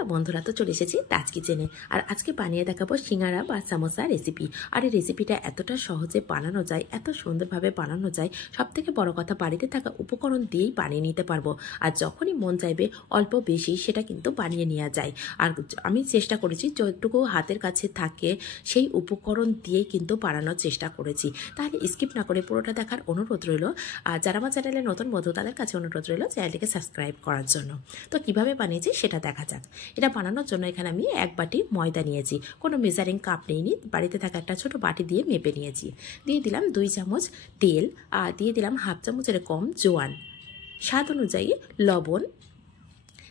Hello বন্ধুরা, তো চলে এসেছি তাজ কিচেনে। আর আজকে বানিয়ে দেখাবো সিঙ্গারা বা সামোসা রেসিপি। আর এই রেসিপিটা এতটা সহজে বানানো যায়, এত সুন্দরভাবে বানানো যায়। সবথেকে বড় কথা, বাড়িতে থাকা উপকরণ দিয়েই বানিয়ে নিতে পারবো। আর যখনই মন চাইবে অল্প বেশি সেটা কিন্তু বানিয়ে নেওয়া যায়। আর আমি চেষ্টা করেছি যতটুকু হাতের কাছে থাকে সেই উপকরণ দিয়েই কিন্তু বানানোর চেষ্টা করেছি। তাহলে স্কিপ না করে পুরোটা দেখার অনুরোধ রইল। আর যারা আমার চ্যানেলে নতুন বন্ধু তাদের কাছে অনুরোধ রইল চ্যানেলটিকে সাবস্ক্রাইব করার জন্য। তো কিভাবে বানিয়েছি সেটা দেখা যাক। এটা বানানোর জন্য এখানে আমি 1 বাটি ময়দা নিয়েছি, কোনো মেজারিং কাপ নেইনি, বাড়িতে থাকা একটা ছোট বাটি দিয়ে মেপে নিয়েছি। দিয়ে দিলাম 2 চামচ তেল, আর দিয়ে দিলাম হাফ চামচের কম জোয়ান, স্বাদ অনুযায়ী লবণ,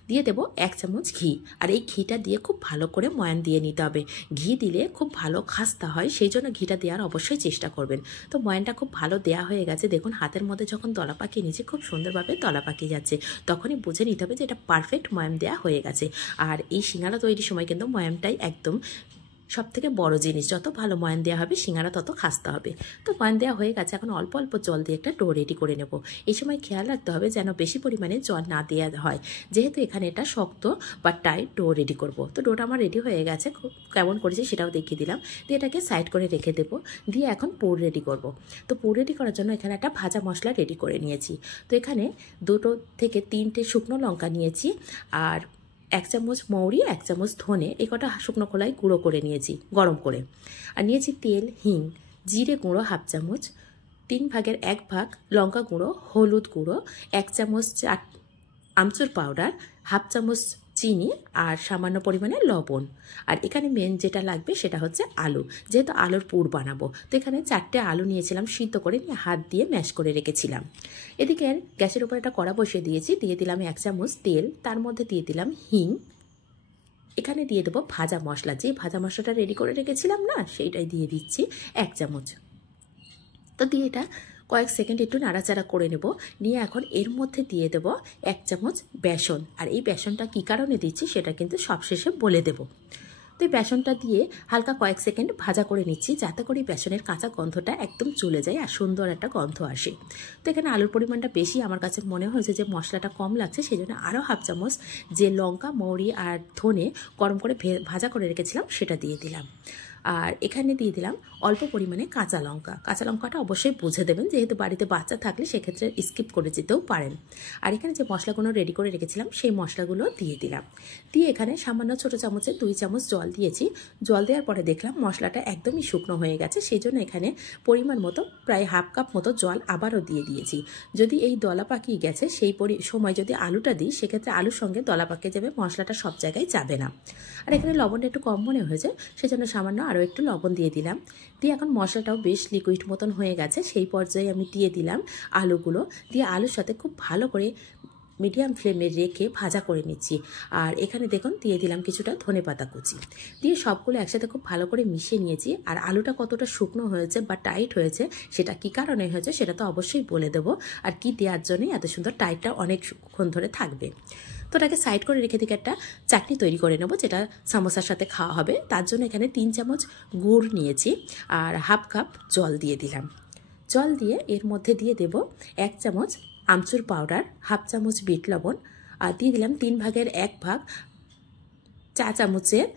দিয়ে দেবো 1 চামচ ঘি। আর এই ঘিটা দিয়ে খুব ভালো করে ময়ান দিয়ে নিতে হবে। ঘি দিলে খুব ভালো খাস্তা হয়, সেই জন্য ঘিটা দেওয়ার অবশ্যই চেষ্টা করবেন। তো ময়ানটা খুব ভালো দেওয়া হয়ে গেছে, দেখুন হাতের মধ্যে যখন দলা পাকিয়ে নিয়েছি খুব সুন্দরভাবে দলা পাকিয়ে যাচ্ছে, তখনই বুঝে নিতে হবে যে এটা পারফেক্ট ময়ান দেওয়া হয়ে গেছে। আর এই সিঙ্গারা তৈরির সময় কিন্তু ময়ানটাই একদম সবথেকে বড় জিনিস, যত ভালো ময়ান দেওয়া হবে সিঙ্গারা তত খাস্তা হবে। তো ময়ান দেওয়া হয়ে গেছে, এখন অল্প অল্প জল দিয়ে একটা ডো রেডি করে নেব। এই সময় খেয়াল রাখতে হবে যেন বেশি পরিমাণে জল না দেওয়া হয়, যেহেতু এখানে এটা শক্ত বা টাইট ডো রেডি করব। তো ডোটা আমার রেডি হয়ে গেছে, খুব কেমন করেছি সেটাও দেখিয়ে দিলাম। দিয়ে এটাকে সাইড করে রেখে দেবো। দিয়ে এখন পুর রেডি করব। তো পুর রেডি করার জন্য এখানে একটা ভাজা মশলা রেডি করে নিয়েছি। তো এখানে 2 থেকে 3টে শুকনো লঙ্কা নিয়েছি, আর 1 চামচ মৌরি, 1 চামচ ধনে, এই কটা শুকনো খোলায় গুঁড়ো করে নিয়েছি গরম করে। আর নিয়েছি তেল, হিং, জিরে গুঁড়ো হাফ চামচ, 3 ভাগের 1 ভাগ লঙ্কা গুঁড়ো, হলুদ গুঁড়ো, 1 চামচ আমচুর পাউডার, হাফ চামচ চিনি, আর সামান্য পরিমাণে লবণ। আর এখানে মেন যেটা লাগবে সেটা হচ্ছে আলু, যেহেতু আলুর পুর বানাবো। তো এখানে 4টে আলু নিয়েছিলাম, সিদ্ধ করে নিয়ে হাত দিয়ে ম্যাশ করে রেখেছিলাম। এদিকে গ্যাসের উপর একটা কড়া বসিয়ে দিয়েছি, দিয়ে দিলাম 1 চামচ তেল, তার মধ্যে দিয়ে দিলাম হিং, এখানে দিয়ে দেবো ভাজা মশলা, যে ভাজা মশলাটা রেডি করে রেখেছিলাম না, সেইটাই দিয়ে দিচ্ছি 1 চামচ। তো দিয়ে এটা কয়েক সেকেন্ড একটু নাড়াচাড়া করে নেব। নিয়ে এখন এর মধ্যে দিয়ে দেব 1 চামচ বেসন। আর এই বেসনটা কী কারণে দিচ্ছি সেটা কিন্তু সবশেষে বলে দেব। তো এই বেসনটা দিয়ে হালকা কয়েক সেকেন্ড ভাজা করে নিচ্ছি, যাতে করে বেসনের কাঁচা গন্ধটা একদম চলে যায় আর সুন্দর একটা গন্ধ আসে। তো এখানে আলুর পরিমাণটা বেশি আমার কাছে মনে হয়েছে যে মশলাটা কম লাগছে, সেই জন্য আরও হাফ চামচ যে লঙ্কা, মৌরি আর ধনে গরম করে ভাজা করে রেখেছিলাম সেটা দিয়ে দিলাম। আর এখানে দিয়ে দিলাম অল্প পরিমাণে কাঁচা লঙ্কা। কাঁচা লঙ্কাটা অবশ্যই বুঝে দেবেন, যেহেতু বাড়িতে বাচ্চা থাকলে সেক্ষেত্রে স্কিপ করে যেতেও পারেন। আর এখানে যে মশলাগুলো রেডি করে রেখেছিলাম সেই মশলাগুলো দিয়ে দিলাম। দিয়ে এখানে সামান্য ছোটো চামচে 2 চামচ জল দিয়েছি। জল দেওয়ার পরে দেখলাম মশলাটা একদমই শুকনো হয়ে গেছে, সেই জন্য এখানে পরিমাণ মতো প্রায় হাফ কাপ মতো জল আবারও দিয়ে দিয়েছি। যদি এই দলা পাকিয়ে গেছে সেই সময় যদি আলুটা দিই, সেক্ষেত্রে আলুর সঙ্গে দলা পাকিয়ে যাবে, মশলাটা সব জায়গায় যাবে না। আর এখানে লবণটা একটু কম মনে হয়েছে, সেজন্য সামান্য আরও একটু লবণ দিয়ে দিলাম। দিয়ে এখন মশলাটাও বেশ লিকুইড মতন হয়ে গেছে, সেই পর্যায়ে আমি দিয়ে দিলাম আলুগুলো। দিয়ে আলুর সাথে খুব ভালো করে মিডিয়াম ফ্লেমে রেখে ভাজা করে নিচ্ছি। আর এখানে দেখুন দিয়ে দিলাম কিছুটা ধনেপাতা কুচি। দিয়ে সবগুলো একসাথে খুব ভালো করে মিশিয়ে নিয়েছি। আর আলুটা কতটা শুকনো হয়েছে বা টাইট হয়েছে সেটা কী কারণে হয়েছে সেটা তো অবশ্যই বলে দেবো, আর কি দেওয়ার জন্যই এত সুন্দর টাইটটা অনেকক্ষণ ধরে থাকবে। তো ওটাকে সাইড করে রেখে থেকে একটা চাটনি তৈরি করে নেব, যেটা সামোসার সাথে খাওয়া হবে। তার জন্য এখানে 3 চামচ গুড় নিয়েছি, আর হাফ কাপ জল দিয়ে দিলাম। জল দিয়ে এর মধ্যে দিয়ে দেব 1 চামচ আমচুর পাউডার, হাফ চামচ বিট লবণ, আর দিয়ে দিলাম 3 ভাগের 1 ভাগ চা চামচের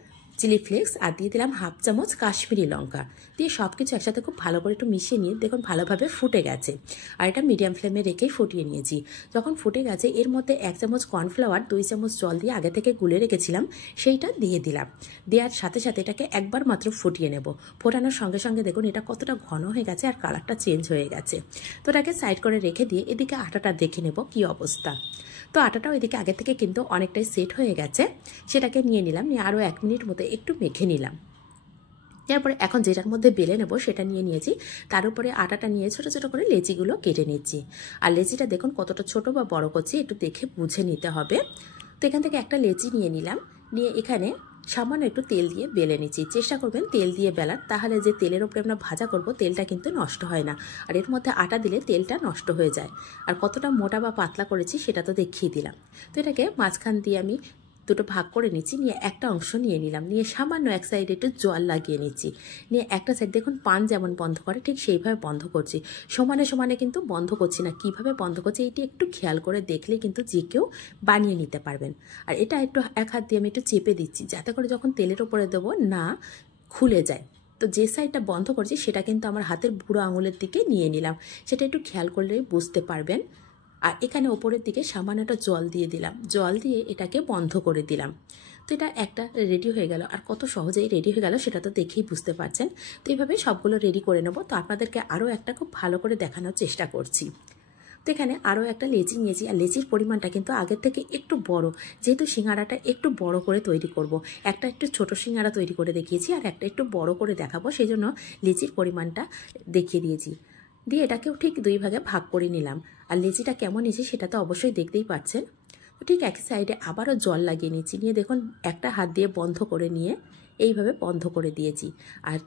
চিলি ফ্লেক্স, আর দিয়ে দিলাম হাফ চামচ কাশ্মীরি লঙ্কা। দিয়ে সব কিছু একসাথে খুব ভালো করে একটু মিশিয়ে নিয়ে দেখুন ভালোভাবে ফুটে গেছে। আর এটা মিডিয়াম ফ্লেমে রেখেই ফুটিয়ে নিয়েছি। যখন ফুটে গেছে এর মধ্যে 1 চামচ কর্নফ্লাওয়ার 2 চামচ জল দিয়ে আগে থেকে গুলে রেখেছিলাম সেইটা দিয়ে দিলাম। দেওয়ার সাথে সাথে এটাকে একবার মাত্র ফুটিয়ে নেব। ফোটানোর সঙ্গে সঙ্গে দেখুন এটা কতটা ঘন হয়ে গেছে আর কালারটা চেঞ্জ হয়ে গেছে। তো এটাকে সাইড করে রেখে দিয়ে এদিকে আটাটা দেখে নেব কী অবস্থা। তো আটাটাও এদিকে আগে থেকে কিন্তু অনেকটাই সেট হয়ে গেছে, সেটাকে নিয়ে নিলাম। নিয়ে আরও 1 মিনিট মতো একটু মেখে নিলাম। তারপরে এখন যেটার মধ্যে বেলে নেব সেটা নিয়ে নিয়েছি, তার উপরে আটাটা নিয়ে ছোটো ছোটো করে লেচিগুলো কেটে নিচ্ছি। আর লেচিটা দেখুন কতটা ছোট বা বড় করছি একটু দেখে বুঝে নিতে হবে। তো এখান থেকে একটা লেচি নিয়ে নিলাম, নিয়ে এখানে সামান্য একটু তেল দিয়ে বেলে নিচ্ছি। চেষ্টা করবেন তেল দিয়ে বেলার, তাহলে যে তেলের ওপরে আমরা ভাজা করব তেলটা কিন্তু নষ্ট হয় না। আর এর মধ্যে আটা দিলে তেলটা নষ্ট হয়ে যায়। আর কতটা মোটা বা পাতলা করেছি সেটা তো দেখিয়ে দিলাম। তো এটাকে মাঝখান দিয়ে আমি দুটো ভাগ করে নিচ্ছি, নিয়ে একটা অংশ নিয়ে নিলাম, নিয়ে সামান্য এক সাইডে একটু জল লাগিয়ে নিচ্ছি, নিয়ে একটা সাইড দেখুন পান যেমন বন্ধ করে ঠিক সেইভাবে বন্ধ করছি। সমানে সমানে কিন্তু বন্ধ করছি না, কিভাবে বন্ধ করছি এইটি একটু খেয়াল করে দেখলেই কিন্তু যে কেউ বানিয়ে নিতে পারবেন। আর এটা একটু এক হাত দিয়ে আমি একটু চেপে দিচ্ছি যাতে করে যখন তেলের ওপরে দেবো না খুলে যায়। তো যে সাইডটা বন্ধ করছি সেটা কিন্তু আমার হাতের বুড়ো আঙুলের দিকে নিয়ে নিলাম, সেটা একটু খেয়াল করলেই বুঝতে পারবেন। আর এখানে ওপরের দিকে সামান্য একটা জল দিয়ে দিলাম, জল দিয়ে এটাকে বন্ধ করে দিলাম। তো এটা একটা রেডি হয়ে গেল। আর কত সহজেই রেডি হয়ে গেল সেটা তো দেখেই বুঝতে পারছেন। তো এইভাবে সবগুলো রেডি করে নেব। তো আপনাদেরকে আরও একটা খুব ভালো করে দেখানোর চেষ্টা করছি। তো এখানে আরও একটা লেচি নিয়েছি, আর লেচির পরিমাণটা কিন্তু আগের থেকে একটু বড়, যেহেতু সিঙ্গারাটা একটু বড় করে তৈরি করব। একটা একটু ছোট সিঙ্গারা তৈরি করে দেখিয়েছি, আর একটা একটু বড় করে দেখাবো, সেই জন্য লেচির পরিমাণটা দেখিয়ে দিয়েছি। দিয়ে এটাকেও ঠিক দুই ভাগে ভাগ করে নিলাম। আর লেচিটা কেমন নিয়েছি সেটা তো অবশ্যই দেখতেই পাচ্ছেন। তো ঠিক এক সাইডে আবারও জল লাগিয়ে নিচ্ছি, নিয়ে দেখুন একটা হাত দিয়ে বন্ধ করে নিয়ে এইভাবে বন্ধ করে দিয়েছি। আর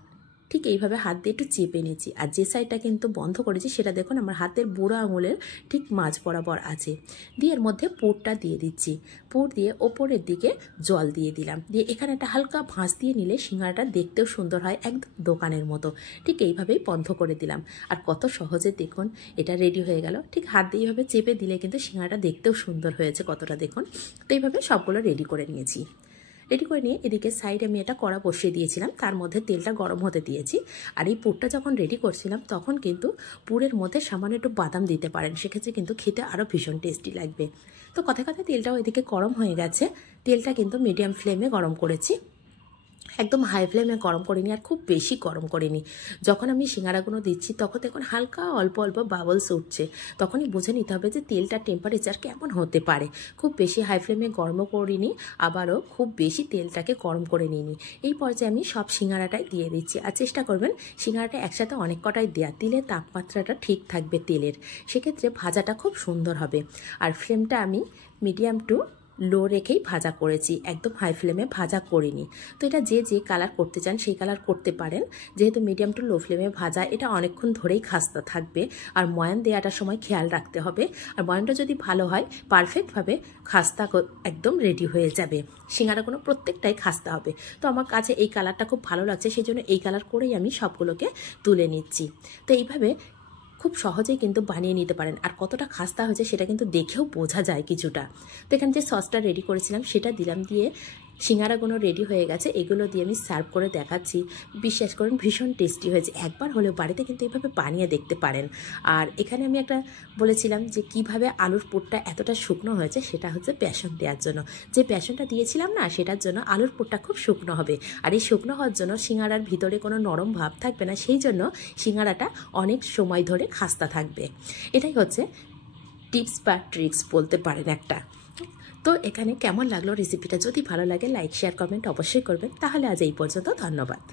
ঠিক এইভাবে হাত দিয়ে একটু চেপে নিচ্ছি। আর যে সাইডটা কিন্তু বন্ধ করেছি সেটা দেখুন আমার হাতের বুড়ো আঙুলের ঠিক মাঝ বরাবর আছে। দিয়ে এর মধ্যে পুরটা দিয়ে দিচ্ছি, পুর দিয়ে ওপরের দিকে জল দিয়ে দিলাম, দিয়ে এখানে একটা হালকা ভাঁজ দিয়ে নিলে সিঙ্গারাটা দেখতেও সুন্দর হয়, একদম দোকানের মতো। ঠিক এইভাবেই বন্ধ করে দিলাম। আর কত সহজে দেখুন এটা রেডি হয়ে গেল। ঠিক হাত দিয়ে এইভাবে চেপে দিলে কিন্তু সিঙ্গারাটা দেখতেও সুন্দর হয়েছে কতটা দেখুন। তো এইভাবে সবগুলো রেডি করে নিয়েছি। রেডি করে নিয়ে এদিকে সাইডে আমি একটা কড়া বসিয়ে দিয়েছিলাম, তার মধ্যে তেলটা গরম হতে দিয়েছি। আর এই পুরটা যখন রেডি করছিলাম তখন কিন্তু পুরের মধ্যে সামান্য একটু বাদাম দিতে পারেন, সেক্ষেত্রে কিন্তু খেতে আরও ভীষণ টেস্টি লাগবে। তো কথায় কথায় তেলটাও এদিকে গরম হয়ে গেছে। তেলটা কিন্তু মিডিয়াম ফ্লেমে গরম করেছি, একদম হাই ফ্লেমে গরম করিনি আর খুব বেশি গরম করিনি। যখন আমি সিঙ্গারাগুলো দিচ্ছি তখন দেখুন হালকা অল্প অল্প বাবলস উঠছে, তখনই বুঝে নিতে হবে যে তেলটার টেম্পারেচার কেমন হতে পারে। খুব বেশি হাই ফ্লেমে গরমও করিনি, আবারও খুব বেশি তেলটাকে গরম করে নিইনি। এই পর্যায়ে আমি সব সিঙ্গারাটাই দিয়ে দিচ্ছি। আর চেষ্টা করবেন সিঙ্গারাটা একসাথে অনেক কটাই দেওয়া, দিলে তাপমাত্রাটা ঠিক থাকবে তেলের, সেক্ষেত্রে ভাজাটা খুব সুন্দর হবে। আর ফ্লেমটা আমি মিডিয়াম টু লো রেখেই ভাজা করেছি, একদম হাই ফ্লেমে ভাজা করিনি। তো এটা যে যে কালার করতে চান সেই কালার করতে পারেন, যেহেতু মিডিয়াম টু লো ফ্লেমে ভাজা, এটা অনেকক্ষণ ধরেই খাস্তা থাকবে। আর ময়ান দেওয়াটার সময় খেয়াল রাখতে হবে, আর ময়ানটা যদি ভালো হয় পারফেক্টভাবে খাস্তা একদম রেডি হয়ে যাবে। সিঙ্গারাগুলো প্রত্যেকটাই খাস্তা হবে। তো আমার কাছে এই কালারটা খুব ভালো লাগছে, সেই জন্য এই কালার করেই আমি সবগুলোকে তুলে নিচ্ছি। তো এইভাবে খুব সহজেই কিন্তু বানিয়ে নিতে পারেন। আর কতটা খাস্তা হয়েছে সেটা কিন্তু দেখেও বোঝা যায় কিছুটা। তো এখানে যে সসটা রেডি করেছিলাম সেটা দিলাম, দিয়ে সিঙ্গারাগুলো রেডি হয়ে গেছে, এগুলো দিয়ে আমি সার্ভ করে দেখাচ্ছি। বিশ্বাস করুন ভীষণ টেস্টি হয়েছে, একবার হলেও বাড়িতে কিন্তু এইভাবে বানিয়ে দেখতে পারেন। আর এখানে আমি একটা বলেছিলাম যে কিভাবে আলুর পুরটা এতটা শুকনো হয়েছে, সেটা হচ্ছে বেসন দেওয়ার জন্য। যে বেসনটা দিয়েছিলাম না সেটার জন্য আলুর পুরটা খুব শুকনো হবে। আর এই শুকনো হওয়ার জন্য সিঙ্গারার ভিতরে কোনো নরম ভাব থাকবে না, সেই জন্য সিঙ্গারাটা অনেক সময় ধরে খাস্তা থাকবে। এটাই হচ্ছে টিপস বা ট্রিক্স বলতে পারেন একটা। তো এখানে কেমন লাগলো রেসিপিটা, যদি ভালো লাগে লাইক শেয়ার কমেন্ট অবশ্যই করবেন। তাহলে আজ এই পর্যন্ত, ধন্যবাদ।